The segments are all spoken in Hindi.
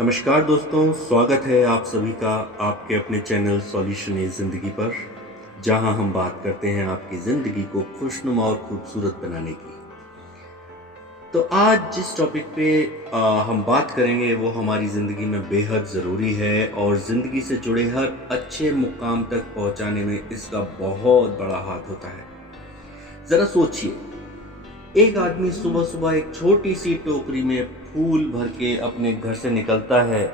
नमस्कार दोस्तों, स्वागत है आप सभी का आपके अपने चैनल सॉल्यूशन ए ज़िंदगी पर, जहां हम बात करते हैं आपकी ज़िंदगी को खुशनुमा और खूबसूरत बनाने की। तो आज जिस टॉपिक पे हम बात करेंगे वो हमारी ज़िंदगी में बेहद ज़रूरी है और ज़िंदगी से जुड़े हर अच्छे मुकाम तक पहुंचाने में इसका बहुत बड़ा हाथ होता है। ज़रा सोचिए, एक आदमी सुबह सुबह एक छोटी सी टोकरी में फूल भर के अपने घर से निकलता है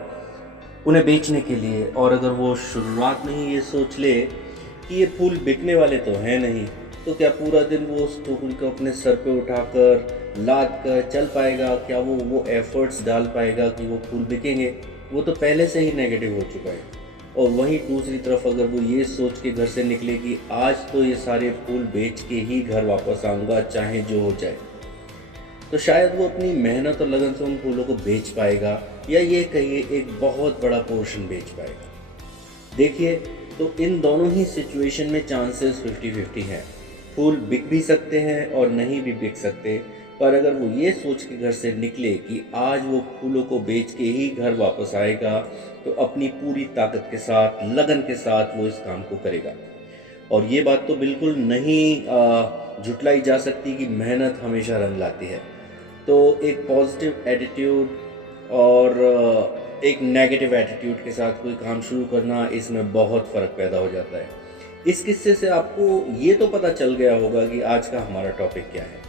उन्हें बेचने के लिए, और अगर वो शुरुआत में ही ये सोच ले कि ये फूल बिकने वाले तो हैं नहीं, तो क्या पूरा दिन वो उस टोकरी को अपने सर पे उठाकर लाद कर चल पाएगा? क्या वो एफर्ट्स डाल पाएगा कि वो फूल बिकेंगे? वो तो पहले से ही नेगेटिव हो चुका है। और वहीं दूसरी तरफ अगर वो ये सोच के घर से निकले कि आज तो ये सारे फूल बेच के ही घर वापस आऊँगा चाहे जो हो जाए, तो शायद वो अपनी मेहनत और लगन से उन फूलों को बेच पाएगा, या ये कहिए एक बहुत बड़ा पोर्शन बेच पाएगा। देखिए, तो इन दोनों ही सिचुएशन में चांसेस 50-50 हैं। फूल बिक भी सकते हैं और नहीं भी बिक सकते, पर अगर वो ये सोच के घर से निकले कि आज वो फूलों को बेच के ही घर वापस आएगा, तो अपनी पूरी ताकत के साथ, लगन के साथ वो इस काम को करेगा। और ये बात तो बिल्कुल नहीं झुटलाई जा सकती कि मेहनत हमेशा रंग लाती है। तो एक पॉजिटिव एटीट्यूड और एक नेगेटिव एटीट्यूड के साथ कोई काम शुरू करना, इसमें बहुत फ़र्क पैदा हो जाता है। इस किस्से से आपको ये तो पता चल गया होगा कि आज का हमारा टॉपिक क्या है।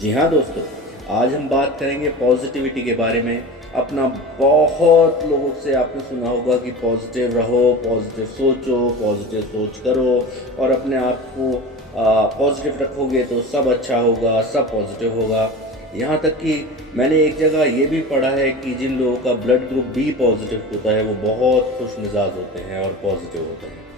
जी हाँ दोस्तों, आज हम बात करेंगे पॉजिटिविटी के बारे में। अपना बहुत लोगों से आपने सुना होगा कि पॉजिटिव रहो, पॉजिटिव सोचो, पॉजिटिव सोच करो, और अपने आप को पॉजिटिव रखोगे तो सब अच्छा होगा, सब पॉजिटिव होगा। यहाँ तक कि मैंने एक जगह ये भी पढ़ा है कि जिन लोगों का ब्लड ग्रुप बी पॉजिटिव होता है वो बहुत खुश मिजाज होते हैं और पॉजिटिव होते हैं।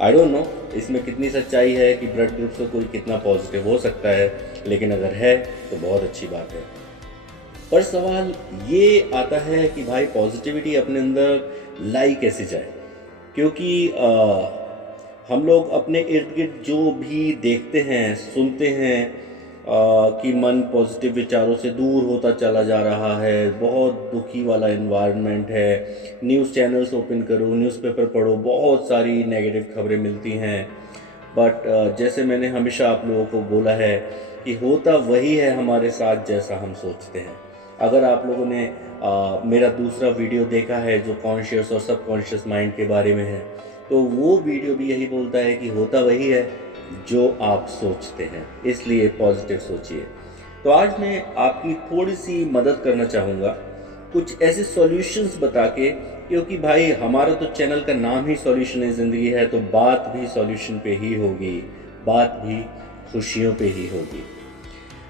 आई डोंट नो इसमें कितनी सच्चाई है कि ब्लड ग्रुप से कोई कितना पॉजिटिव हो सकता है, लेकिन अगर है तो बहुत अच्छी बात है। पर सवाल ये आता है कि भाई पॉजिटिविटी अपने अंदर लाई कैसे जाए? क्योंकि हम लोग अपने इर्द गिर्द जो भी देखते हैं, सुनते हैं कि मन पॉजिटिव विचारों से दूर होता चला जा रहा है, बहुत दुखी वाला एनवायरनमेंट है। न्यूज़ चैनल्स ओपन करो, न्यूज़पेपर पढ़ो, बहुत सारी नेगेटिव खबरें मिलती हैं। बट जैसे मैंने हमेशा आप लोगों को बोला है कि होता वही है हमारे साथ जैसा हम सोचते हैं। अगर आप लोगों ने मेरा दूसरा वीडियो देखा है जो कॉन्शियस और सबकॉन्शियस माइंड के बारे में है, तो वो वीडियो भी यही बोलता है कि होता वही है जो आप सोचते हैं, इसलिए पॉजिटिव सोचिए। तो आज मैं आपकी थोड़ी सी मदद करना चाहूँगा कुछ ऐसे सॉल्यूशंस बता के, क्योंकि भाई हमारा तो चैनल का नाम ही सॉल्यूशन है ज़िंदगी है, तो बात भी सॉल्यूशन पे ही होगी, बात भी खुशियों पे ही होगी।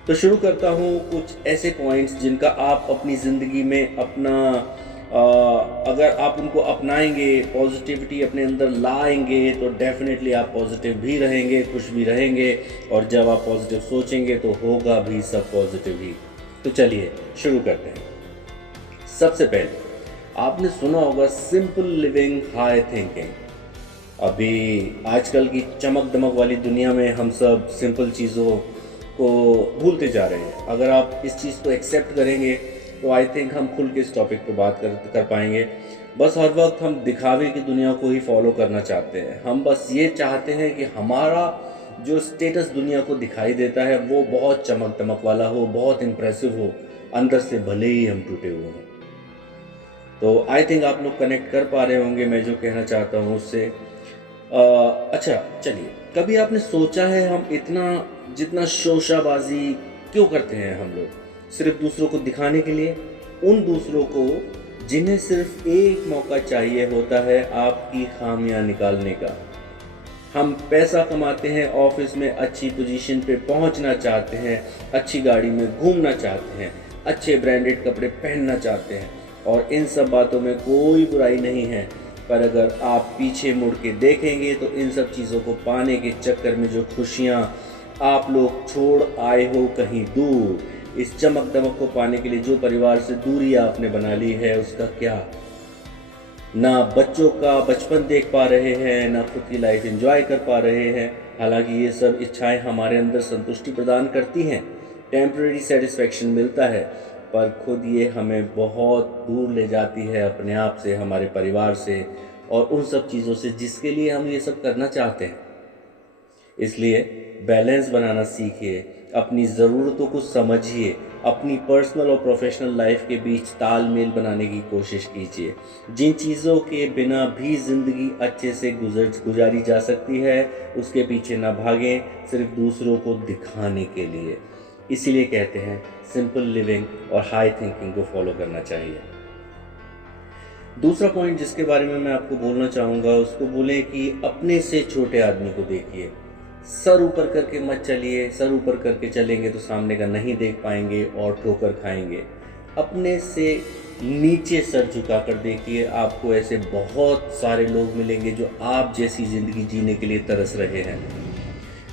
तो शुरू करता हूँ कुछ ऐसे पॉइंट्स जिनका आप अपनी ज़िंदगी में अपना अगर आप उनको अपनाएंगे, पॉजिटिविटी अपने अंदर लाएंगे, तो डेफिनेटली आप पॉजिटिव भी रहेंगे, खुश भी रहेंगे, और जब आप पॉजिटिव सोचेंगे तो होगा भी सब पॉजिटिव ही। तो चलिए शुरू करते हैं। सबसे पहले आपने सुना होगा सिंपल लिविंग, हाई थिंकिंग। अभी आजकल की चमक दमक वाली दुनिया में हम सब सिंपल चीज़ों को भूलते जा रहे हैं। अगर आप इस चीज़ को एक्सेप्ट करेंगे तो आई थिंक हम खुल के इस टॉपिक पे बात कर पाएंगे। बस हर वक्त हम दिखावे की दुनिया को ही फॉलो करना चाहते हैं। हम बस ये चाहते हैं कि हमारा जो स्टेटस दुनिया को दिखाई देता है वो बहुत चमक दमक वाला हो, बहुत इम्प्रेसिव हो, अंदर से भले ही हम टूटे हुए हों। तो आई थिंक आप लोग कनेक्ट कर पा रहे होंगे मैं जो कहना चाहता हूँ उससे। अच्छा चलिए, कभी आपने सोचा है हम इतना जितना शोशाबाजी क्यों करते हैं हम लोग? सिर्फ दूसरों को दिखाने के लिए, उन दूसरों को जिन्हें सिर्फ एक मौका चाहिए होता है आपकी खामियां निकालने का। हम पैसा कमाते हैं, ऑफिस में अच्छी पोजीशन पे पहुंचना चाहते हैं, अच्छी गाड़ी में घूमना चाहते हैं, अच्छे ब्रांडेड कपड़े पहनना चाहते हैं, और इन सब बातों में कोई बुराई नहीं है। पर अगर आप पीछे मुड़ के देखेंगे तो इन सब चीज़ों को पाने के चक्कर में जो खुशियाँ आप लोग छोड़ आए हो कहीं दूर, इस चमक दमक को पाने के लिए जो परिवार से दूरी आपने बना ली है, उसका क्या? ना बच्चों का बचपन देख पा रहे हैं, ना खुद की लाइफ एंजॉय कर पा रहे हैं। हालांकि ये सब इच्छाएं हमारे अंदर संतुष्टि प्रदान करती हैं, टेम्परेरी सेटिस्फेक्शन मिलता है, पर खुद ये हमें बहुत दूर ले जाती है अपने आप से, हमारे परिवार से और उन सब चीज़ों से जिसके लिए हम ये सब करना चाहते हैं। इसलिए बैलेंस बनाना सीखिए, अपनी ज़रूरतों को समझिए, अपनी पर्सनल और प्रोफेशनल लाइफ के बीच तालमेल बनाने की कोशिश कीजिए। जिन चीज़ों के बिना भी ज़िंदगी अच्छे से गुजारी जा सकती है, उसके पीछे ना भागें सिर्फ दूसरों को दिखाने के लिए। इसीलिए कहते हैं सिंपल लिविंग और हाई थिंकिंग को फॉलो करना चाहिए। दूसरा पॉइंट जिसके बारे में मैं आपको बोलना चाहूँगा, उसको बोलें कि अपने से छोटे आदमी को देखिए। सर ऊपर करके मत चलिए, सर ऊपर करके चलेंगे तो सामने का नहीं देख पाएंगे और ठोकर खाएंगे। अपने से नीचे सर झुका कर देखिए, आपको ऐसे बहुत सारे लोग मिलेंगे जो आप जैसी ज़िंदगी जीने के लिए तरस रहे हैं।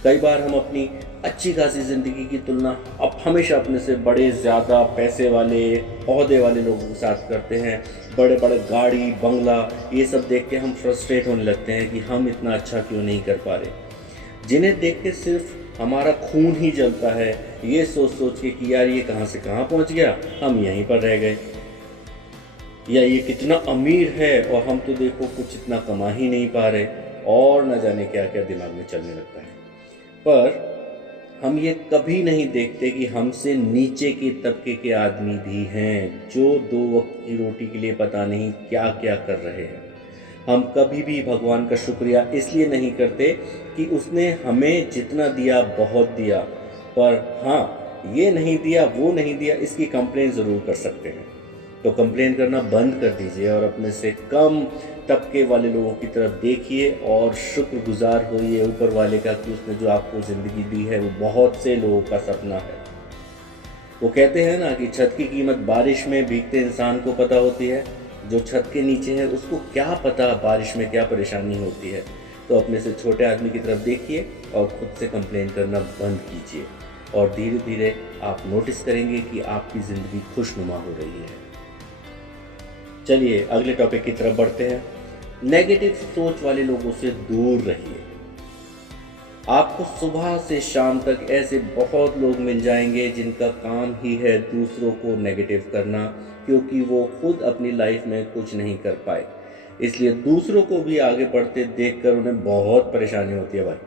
कई बार हम अपनी अच्छी खासी ज़िंदगी की तुलना अब हमेशा अपने से बड़े ज़्यादा पैसे वाले, ओहदे वाले लोगों के साथ करते हैं। बड़े बड़े गाड़ी, बंगला, ये सब देख के हम फ्रस्ट्रेट होने लगते हैं कि हम इतना अच्छा क्यों नहीं कर पा रहे। जिन्हें देख के सिर्फ हमारा खून ही जलता है, ये सोच सोच के कि यार ये कहाँ से कहाँ पहुँच गया, हम यहीं पर रह गए, या ये कितना अमीर है और हम तो देखो कुछ इतना कमा ही नहीं पा रहे, और न जाने क्या क्या दिमाग में चलने लगता है। पर हम ये कभी नहीं देखते कि हमसे नीचे के तबके के आदमी भी हैं जो 2 वक्त की रोटी के लिए पता नहीं क्या क्या कर रहे हैं। हम कभी भी भगवान का शुक्रिया इसलिए नहीं करते कि उसने हमें जितना दिया बहुत दिया, पर हाँ ये नहीं दिया वो नहीं दिया इसकी कंप्लेन ज़रूर कर सकते हैं। तो कंप्लेन करना बंद कर दीजिए और अपने से कम तबके वाले लोगों की तरफ देखिए और शुक्रगुजार होइए ऊपर वाले का कि उसने जो आपको ज़िंदगी दी है वो बहुत से लोगों का सपना है। वो कहते हैं ना कि छत की कीमत बारिश में भीगते इंसान को पता होती है, जो छत के नीचे है उसको क्या पता बारिश में क्या परेशानी होती है। तो अपने से छोटे आदमी की तरफ देखिए और खुद से कंप्लेन करना बंद कीजिए और धीरे धीरे आप नोटिस करेंगे कि आपकी ज़िंदगी खुशनुमा हो रही है। चलिए अगले टॉपिक की तरफ बढ़ते हैं। नेगेटिव सोच वाले लोगों से दूर रहिए। आपको सुबह से शाम तक ऐसे बहुत लोग मिल जाएंगे जिनका काम ही है दूसरों को नेगेटिव करना, क्योंकि वो खुद अपनी लाइफ में कुछ नहीं कर पाए, इसलिए दूसरों को भी आगे बढ़ते देखकर उन्हें बहुत परेशानी होती है भाई।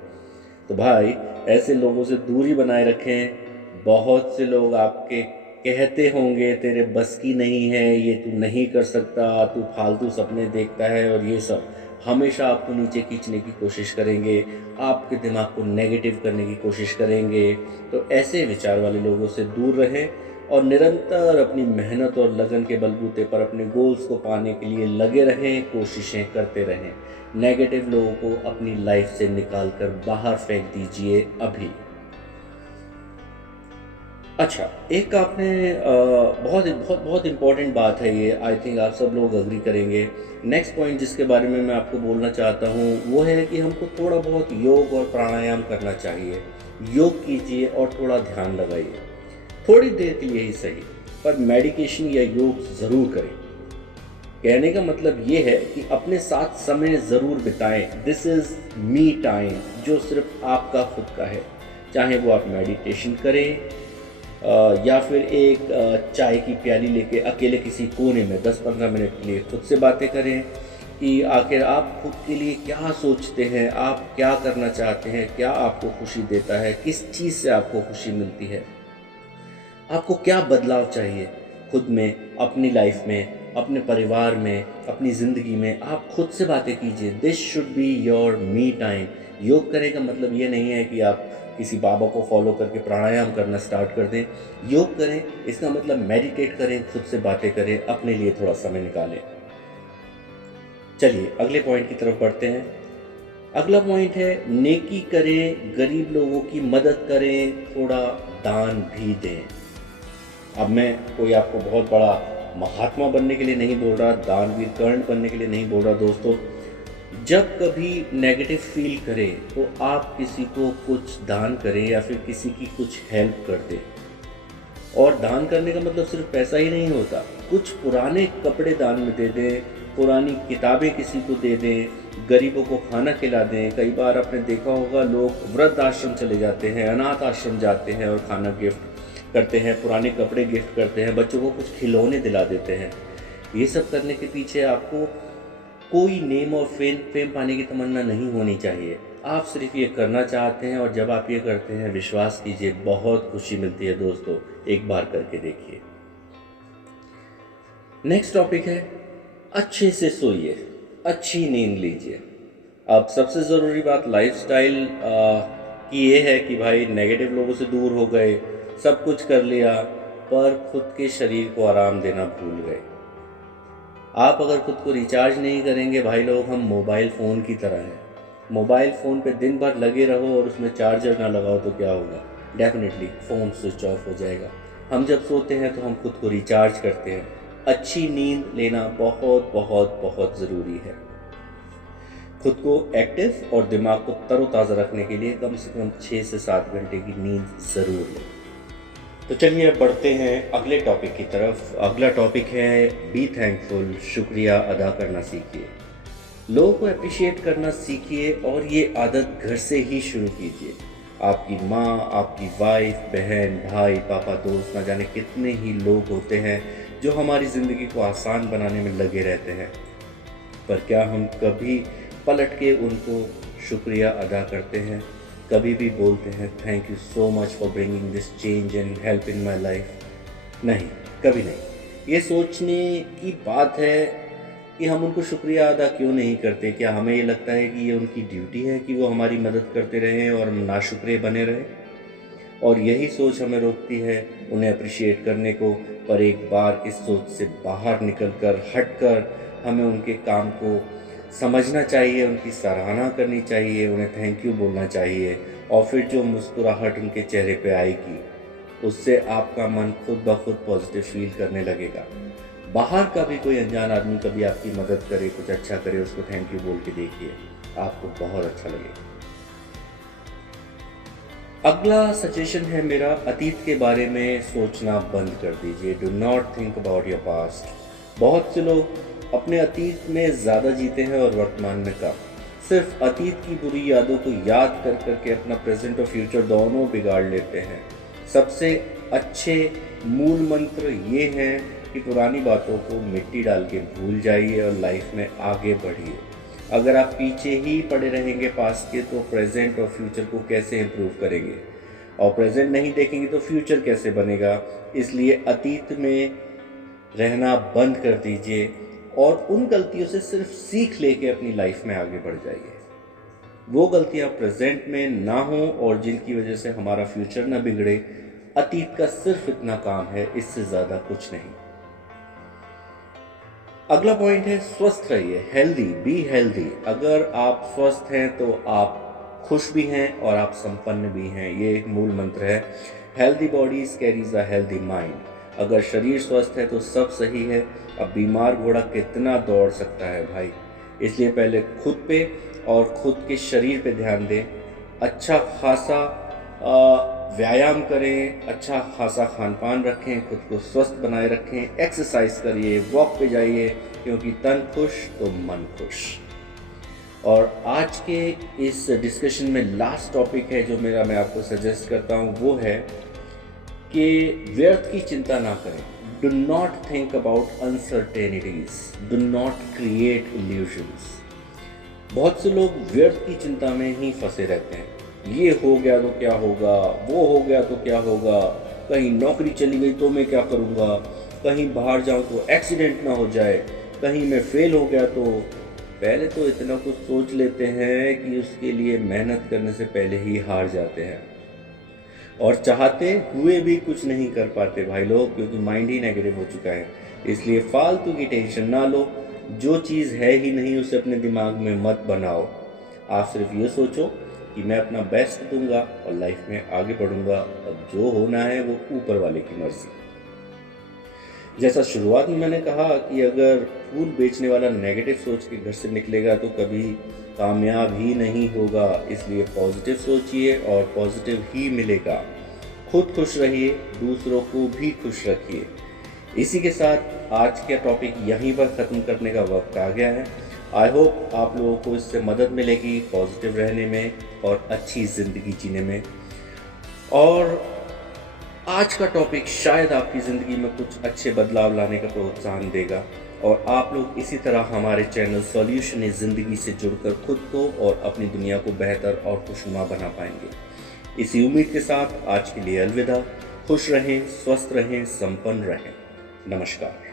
तो भाई ऐसे लोगों से दूरी बनाए रखें। बहुत से लोग आपके कहते होंगे तेरे बस की नहीं है, ये तू नहीं कर सकता, तू फालतू सपने देखता है, और ये सब हमेशा आपको नीचे खींचने की कोशिश करेंगे, आपके दिमाग को नेगेटिव करने की कोशिश करेंगे। तो ऐसे विचार वाले लोगों से दूर रहें और निरंतर अपनी मेहनत और लगन के बलबूते पर अपने गोल्स को पाने के लिए लगे रहें, कोशिशें करते रहें। नेगेटिव लोगों को अपनी लाइफ से निकाल कर बाहर फेंक दीजिए अभी। अच्छा, एक आपने बहुत बहुत बहुत इम्पॉर्टेंट बात है ये, आई थिंक आप सब लोग अग्री करेंगे। नेक्स्ट पॉइंट जिसके बारे में मैं आपको बोलना चाहता हूँ वो है कि हमको थोड़ा बहुत योग और प्राणायाम करना चाहिए। योग कीजिए और थोड़ा ध्यान लगाइए, थोड़ी देर के लिए ही सही, पर मेडिटेशन या योग ज़रूर करें। कहने का मतलब ये है कि अपने साथ समय ज़रूर बिताएं। दिस इज़ मी टाइम, जो सिर्फ आपका खुद का है। चाहे वो आप मेडिटेशन करें या फिर एक चाय की प्याली लेके अकेले किसी कोने में 10-15 मिनट के लिए खुद से बातें करें कि आखिर आप खुद के लिए क्या सोचते हैं, आप क्या करना चाहते हैं, क्या आपको खुशी देता है, किस चीज़ से आपको खुशी मिलती है, आपको क्या बदलाव चाहिए खुद में, अपनी लाइफ में, अपने परिवार में, अपनी ज़िंदगी में। आप खुद से बातें कीजिए। This should be your me time. योग करने का मतलब ये नहीं है कि आप किसी बाबा को फॉलो करके प्राणायाम करना स्टार्ट कर दें। योग करें, इसका मतलब मेडिटेट करें, खुद से बातें करें, अपने लिए थोड़ा समय निकालें। चलिए अगले पॉइंट की तरफ बढ़ते हैं। अगला पॉइंट है नेकी करें, गरीब लोगों की मदद करें, थोड़ा दान भी दें। अब मैं कोई आपको बहुत बड़ा महात्मा बनने के लिए नहीं बोल रहा, दानवीर कर्ण बनने के लिए नहीं बोल रहा। दोस्तों, जब कभी नेगेटिव फील करें तो आप किसी को कुछ दान करें या फिर किसी की कुछ हेल्प कर दें। और दान करने का मतलब सिर्फ पैसा ही नहीं होता, कुछ पुराने कपड़े दान में दे दें, पुरानी किताबें किसी को दे दें, गरीबों को खाना खिला दें। कई बार आपने देखा होगा लोग वृद्ध आश्रम चले जाते हैं, अनाथ आश्रम जाते हैं और खाना गिफ्ट करते हैं, पुराने कपड़े गिफ्ट करते हैं, बच्चों को कुछ खिलौने दिला देते हैं। ये सब करने के पीछे आपको कोई नेम और फेम पाने की तमन्ना नहीं होनी चाहिए। आप सिर्फ ये करना चाहते हैं, और जब आप ये करते हैं, विश्वास कीजिए बहुत खुशी मिलती है दोस्तों। एक बार करके देखिए। नेक्स्ट टॉपिक है, अच्छे से सोइए, अच्छी नींद लीजिए। अब सबसे ज़रूरी बात लाइफस्टाइल की ये है कि भाई नेगेटिव लोगों से दूर हो गए, सब कुछ कर लिया, पर खुद के शरीर को आराम देना भूल गए। आप अगर खुद को रिचार्ज नहीं करेंगे भाई लोग, हम मोबाइल फ़ोन की तरह हैं। मोबाइल फ़ोन पे दिन भर लगे रहो और उसमें चार्जर ना लगाओ तो क्या होगा? डेफिनेटली फ़ोन स्विच ऑफ हो जाएगा। हम जब सोते हैं तो हम खुद को रिचार्ज करते हैं। अच्छी नींद लेना बहुत बहुत बहुत ज़रूरी है। खुद को एक्टिव और दिमाग को तरोताज़ा रखने के लिए कम से कम 6 से 7 घंटे की नींद ज़रूर लें। तो चलिए अब बढ़ते हैं अगले टॉपिक की तरफ। अगला टॉपिक है बी थैंकफुल, शुक्रिया अदा करना सीखिए। लोगों को अप्रिशिएट करना सीखिए और ये आदत घर से ही शुरू कीजिए। आपकी माँ, आपकी वाइफ, बहन, भाई, पापा, दोस्त, ना जाने कितने ही लोग होते हैं जो हमारी ज़िंदगी को आसान बनाने में लगे रहते हैं, पर क्या हम कभी पलट के उनको शुक्रिया अदा करते हैं? कभी भी बोलते हैं thank you so much for bringing this change and help in my life? नहीं, कभी नहीं। ये सोचने की बात है कि हम उनको शुक्रिया अदा क्यों नहीं करते। क्या हमें ये लगता है कि ये उनकी ड्यूटी है कि वो हमारी मदद करते रहें और हम नाशुक्रे बने रहें? और यही सोच हमें रोकती है उन्हें अप्रिशिएट करने को। पर एक बार इस सोच से बाहर निकलकर, हटकर, हमें उनके काम को समझना चाहिए, उनकी सराहना करनी चाहिए, उन्हें थैंक यू बोलना चाहिए। और फिर जो मुस्कुराहट उनके चेहरे पे आएगी, उससे आपका मन खुद ब खुद पॉजिटिव फील करने लगेगा। बाहर का भी कोई अनजान आदमी कभी आपकी मदद करे, कुछ अच्छा करे, उसको थैंक यू बोल के देखिए, आपको बहुत अच्छा लगेगा। अगला सजेशन है मेरा, अतीत के बारे में सोचना बंद कर दीजिए। Do not think about your past. बहुत से लोग अपने अतीत में ज़्यादा जीते हैं और वर्तमान में कम। सिर्फ अतीत की बुरी यादों को याद कर करके अपना प्रेजेंट और फ्यूचर दोनों बिगाड़ लेते हैं। सबसे अच्छे मूल मंत्र ये हैं कि पुरानी बातों को मिट्टी डाल के भूल जाइए और लाइफ में आगे बढ़िए। अगर आप पीछे ही पड़े रहेंगे पास्ट के, तो प्रेजेंट और फ्यूचर को कैसे इम्प्रूव करेंगे? और प्रेजेंट नहीं देखेंगे तो फ्यूचर कैसे बनेगा? इसलिए अतीत में रहना बंद कर दीजिए और उन गलतियों से सिर्फ सीख लेके अपनी लाइफ में आगे बढ़ जाइए। वो गलतियां प्रेजेंट में ना हों और जिनकी वजह से हमारा फ्यूचर ना बिगड़े। अतीत का सिर्फ इतना काम है, इससे ज़्यादा कुछ नहीं। अगला पॉइंट है स्वस्थ रहिए, हेल्दी, बी हेल्दी। अगर आप स्वस्थ हैं तो आप खुश भी हैं और आप संपन्न भी हैं। ये एक मूल मंत्र है। Healthy body carries a healthy mind. अगर शरीर स्वस्थ है तो सब सही है। अब बीमार घोड़ा कितना दौड़ सकता है भाई? इसलिए पहले खुद पे और खुद के शरीर पे ध्यान दें। अच्छा खासा व्यायाम करें, अच्छा खासा खान पान रखें, खुद को स्वस्थ बनाए रखें, एक्सरसाइज करिए, वॉक पे जाइए, क्योंकि तन खुश तो मन खुश। और आज के इस डिस्कशन में लास्ट टॉपिक है जो मैं आपको सजेस्ट करता हूँ, वो है कि व्यर्थ की चिंता ना करें। Do not think about uncertainties, do not create illusions. बहुत से लोग व्यर्थ की चिंता में ही फंसे रहते हैं। ये हो गया तो क्या होगा, वो हो गया तो क्या होगा, कहीं नौकरी चली गई तो मैं क्या करूँगा, कहीं बाहर जाऊँ तो एक्सीडेंट ना हो जाए, कहीं मैं फेल हो गया तो। पहले तो इतना कुछ सोच लेते हैं कि उसके लिए मेहनत करने से पहले ही हार जाते हैं और चाहते हुए भी कुछ नहीं कर पाते भाई लोग, क्योंकि माइंड ही नेगेटिव हो चुका है। इसलिए फालतू की टेंशन ना लो। जो चीज़ है ही नहीं उसे अपने दिमाग में मत बनाओ। आप सिर्फ ये सोचो कि मैं अपना बेस्ट दूंगा और लाइफ में आगे बढ़ूंगा, और जो होना है वो ऊपर वाले की मर्जी। जैसा शुरुआत में मैंने कहा कि अगर फूल बेचने वाला नेगेटिव सोच के घर से निकलेगा तो कभी कामयाब ही नहीं होगा। इसलिए पॉजिटिव सोचिए और पॉजिटिव ही मिलेगा। खुद खुश रहिए, दूसरों को भी खुश रखिए। इसी के साथ आज का टॉपिक यहीं पर ख़त्म करने का वक्त आ गया है। आई होप आप लोगों को इससे मदद मिलेगी पॉजिटिव रहने में और अच्छी ज़िंदगी जीने में। और आज का टॉपिक शायद आपकी ज़िंदगी में कुछ अच्छे बदलाव लाने का प्रोत्साहन देगा और आप लोग इसी तरह हमारे चैनल सॉल्यूशन इस ज़िंदगी से जुड़कर खुद को और अपनी दुनिया को बेहतर और खुशनुमा बना पाएंगे। इसी उम्मीद के साथ आज के लिए अलविदा। खुश रहें, स्वस्थ रहें, संपन्न रहें। नमस्कार।